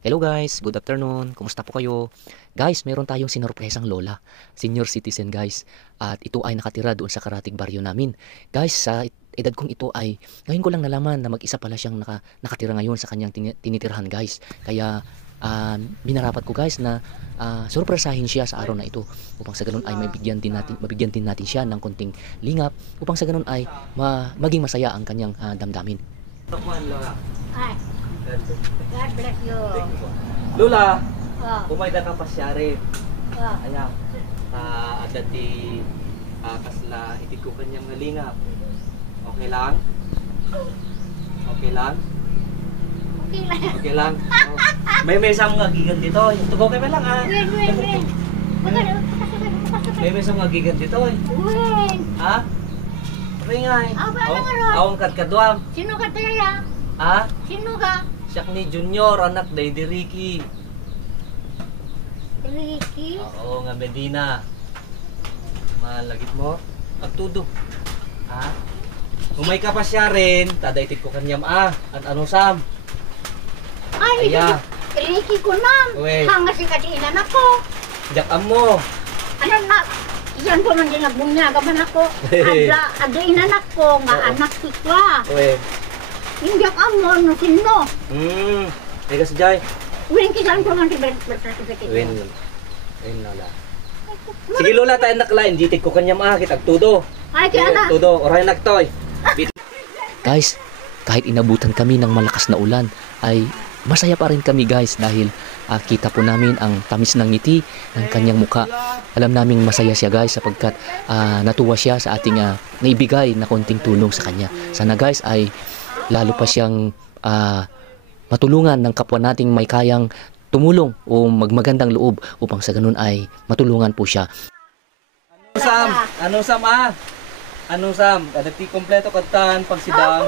Hello guys, good afternoon. Kumusta po kayo? Guys, meron tayong sinorpresang lola, senior citizen guys. At ito ay nakatira doon sa karatig baryo namin. Guys, sa edad kong ito ay ngayon ko lang nalaman na mag-isa pala siyang nakatira ngayon sa kanyang tinitirhan guys. Kaya minarapat ko guys na sorpresahin siya sa araw na ito upang sa ganun ay mabigyan din natin siya ng konting lingap upang sa ganun ay maging masaya ang kanyang damdamin. Ay, God bless you. Lola, Oh, pumayda ka pa siya rin. oh. Ayan. Adati kasla itig ko kanyang nalingap. Okay lang? Okay lang? Okay lang. Okay lang? Oh. May isang mga gigan dito. Tugaw kayo lang ah. Win. May isang mga gigan dito. Win. Ha? Ring ay. Ah, paano nga ron? Awang kadkadwam. Sino ka tayo? Ha? Sino ka? Siyak ni Junior, anak day di Ricky. Ricky? Oo nga Medina. Malagit mo? Agtudo. Ha? Umay ka pa siya rin, tadaitit ko kanyam ano Sam? Ay, Aya. Ricky ko na. Uwe. Hanga si katiinan ako. Jakam mo. Ano na? Iyan ko man din nagbunyaga man ako. Ada inanak ko nga Oo. anak ko ka. Uwe. Hindi ako mo no sino. Ega si Jai. Win kisan ko man di certificate. Win. Win Lola. Sige Lola, tayo naklain. Ditit ko kanyam kita agtudo. Ay kaya na. Tudo, oray nagtoy. Guys, kahit inabutan kami ng malakas na ulan ay masaya pa rin kami guys dahil kita po namin ang tamis ng ngiti ng kanyang muka. Alam naming masaya siya guys sapagkat natuwa siya sa ating naibigay na konting tulong sa kanya. Sana guys ay lalo pa siyang matulungan ng kapwa nating may kayang tumulong o magmagandang loob upang sa ganun ay matulungan po siya. Ano Sam Ano Sam? Adati kompleto katan pagsidang.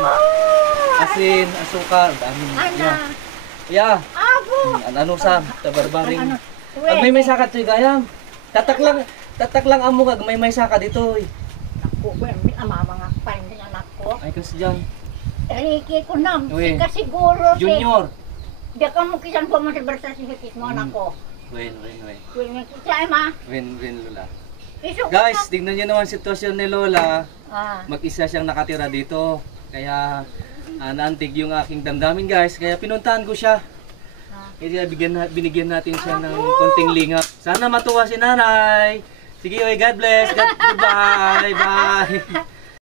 Asin, asukal, dami. Ana. Yeah. Abo. Ano Sam? Tabarbaring. Ano? Pag may saka toy gayam. Tatak lang amo kag may saka dito. Ako, may mga pandin anak ko. Ay kasi diyan. Ricky ko na, Uy. sika siguro. Junior. Di ka mo kisan po mo sa certificate mo anak ko. Win. Kung nakita ma, Win Lola. iso ko Guys, tignan niyo naman sitwasyon ni Lola. na. Mag-isa siyang nakatira dito. Kaya naantig yung aking damdamin guys. Kaya pinuntahan ko siya. Kaya binigyan natin siya ng konting lingap. Sana matuwa si nanay. Sige, God bless. Goodbye. Bye.